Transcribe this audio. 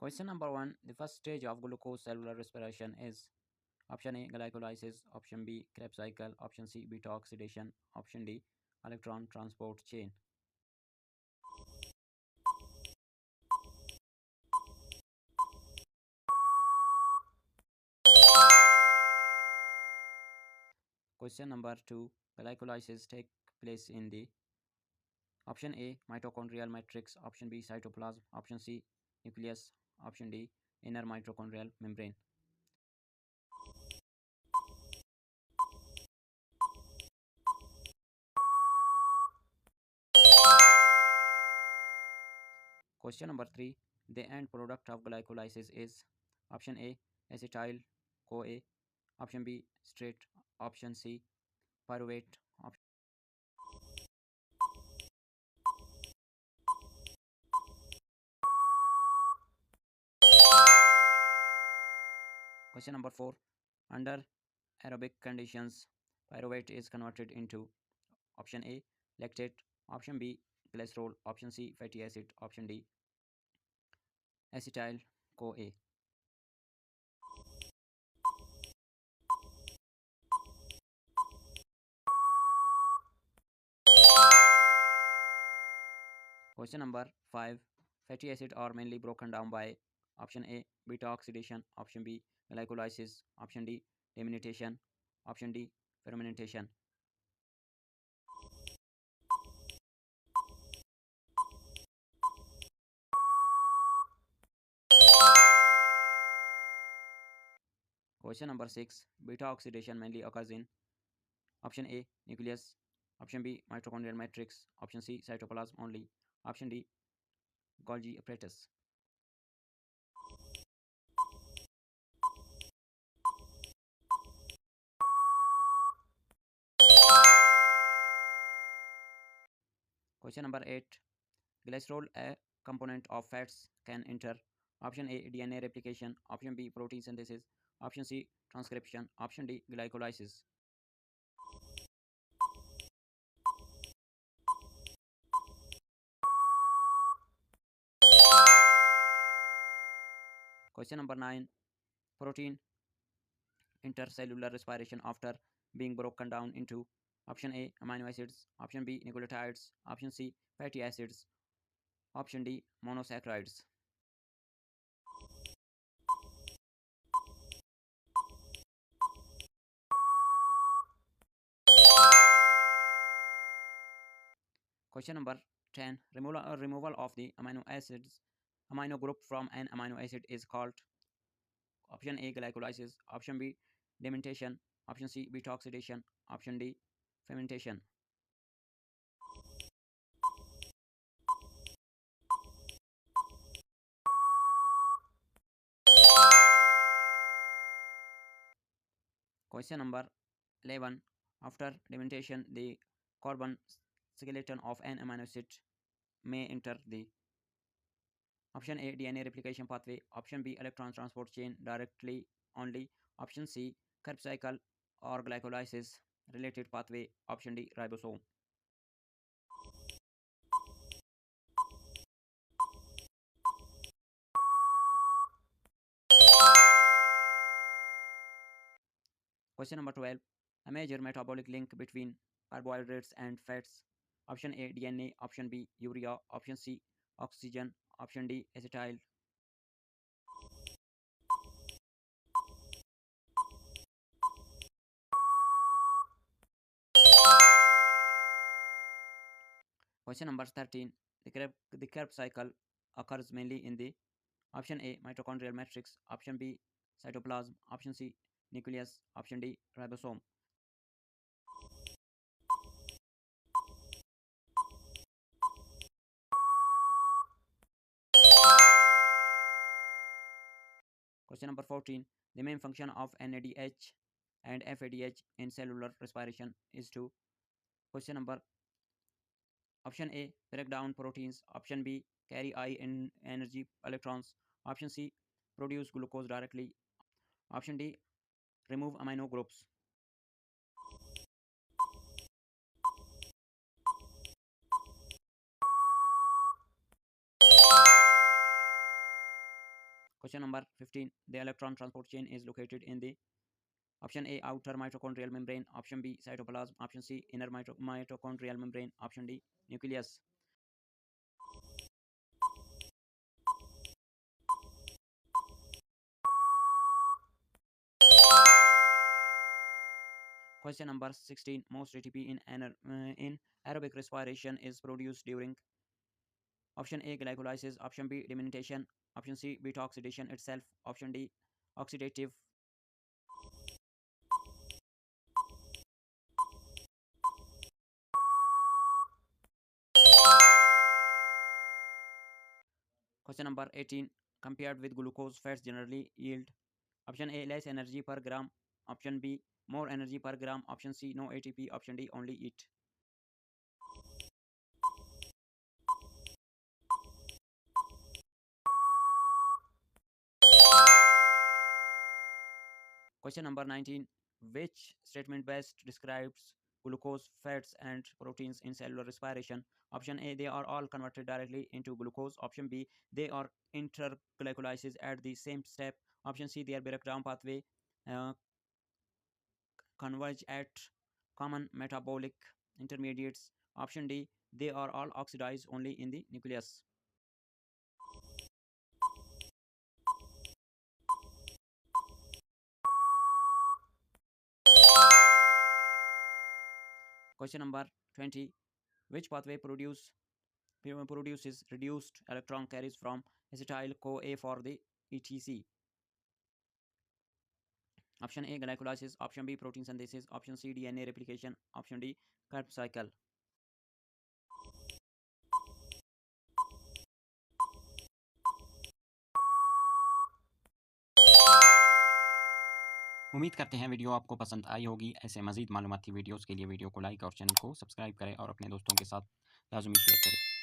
Question number 1. The first stage of glucose cellular respiration is option A glycolysis, option B Krebs cycle, option C beta oxidation, option D electron transport chain. Question number 2. Glycolysis take place in the option A mitochondrial matrix, option B cytoplasm, option C nucleus, option D inner mitochondrial membrane. Question number 3. The end product of glycolysis is option A acetyl CoA, option B straight, option C pyruvate. Question number 4. Under aerobic conditions, pyruvate is converted into option A lactate, option B glycerol, option C fatty acid, option D acetyl CoA. Question number 5. Fatty acids are mainly broken down by option A beta oxidation, option B glycolysis, option D deamination, option D fermentation. Question number 6. Beta oxidation mainly occurs in option A nucleus, option B mitochondrial matrix, option C cytoplasm only, option D Golgi apparatus. Question number 8. Glycerol, a component of fats, can enter option A DNA replication, option B protein synthesis, option C transcription, option D glycolysis. Question number 9. Protein intercellular respiration after being broken down into option A amino acids, option B nucleotides, option C fatty acids, option D monosaccharides. Question number 10. Removal of the amino group from an amino acid is called option A glycolysis, option B deamination, option C beta oxidation, option D fermentation. Question number 11. After deamination, the carbon skeleton of an amino acid may enter the option A DNA replication pathway, option B electron transport chain directly only, option C Krebs cycle or glycolysis related pathway, option D ribosome. Question number 12. A major metabolic link between carbohydrates and fats. Option A DNA, option B urea, option C oxygen, option D acetyl. Question number 13. The Krebs cycle occurs mainly in the option A mitochondrial matrix, option B cytoplasm, option C nucleus, option D ribosome. Question number 14. The main function of NADH and FADH in cellular respiration is to question number option A break down proteins, option B carry high in energy electrons, option C produce glucose directly, option D remove amino groups. Question number 15. The electron transport chain is located in the option A, outer mitochondrial membrane, option B, cytoplasm, option C, inner mitochondrial membrane, option D, nucleus. Question number 16. Most ATP in aerobic respiration is produced during option A, glycolysis, option B, deamination, option C, beta oxidation itself, option D, oxidative. Question number 18. Compared with glucose, fats generally yield option A, less energy per gram, option B, more energy per gram, option C, no ATP, option D, only eat. Question number 19. Which statement best describes glucose, fats, and proteins in cellular respiration? Option A, they are all converted directly into glucose. Option B, they are interglycolysis at the same step. Option C, their breakdown pathway uh, converge at common metabolic intermediates. Option D, they are all oxidized only in the nucleus. Question number 20. Which pathway produces reduced electron carriers from acetyl CoA for the ETC? Option A, glycolysis, option B, protein synthesis, option C, DNA replication, option D, Krebs cycle. उम्मीद करते हैं video आपको पसंद आई होगी। ऐसे मजीद मालूमाती videos के लिए video को लाइक और चैनल को सब्सक्राइब करें और अपने दोस्तों के साथ लाजमी शेयर करें।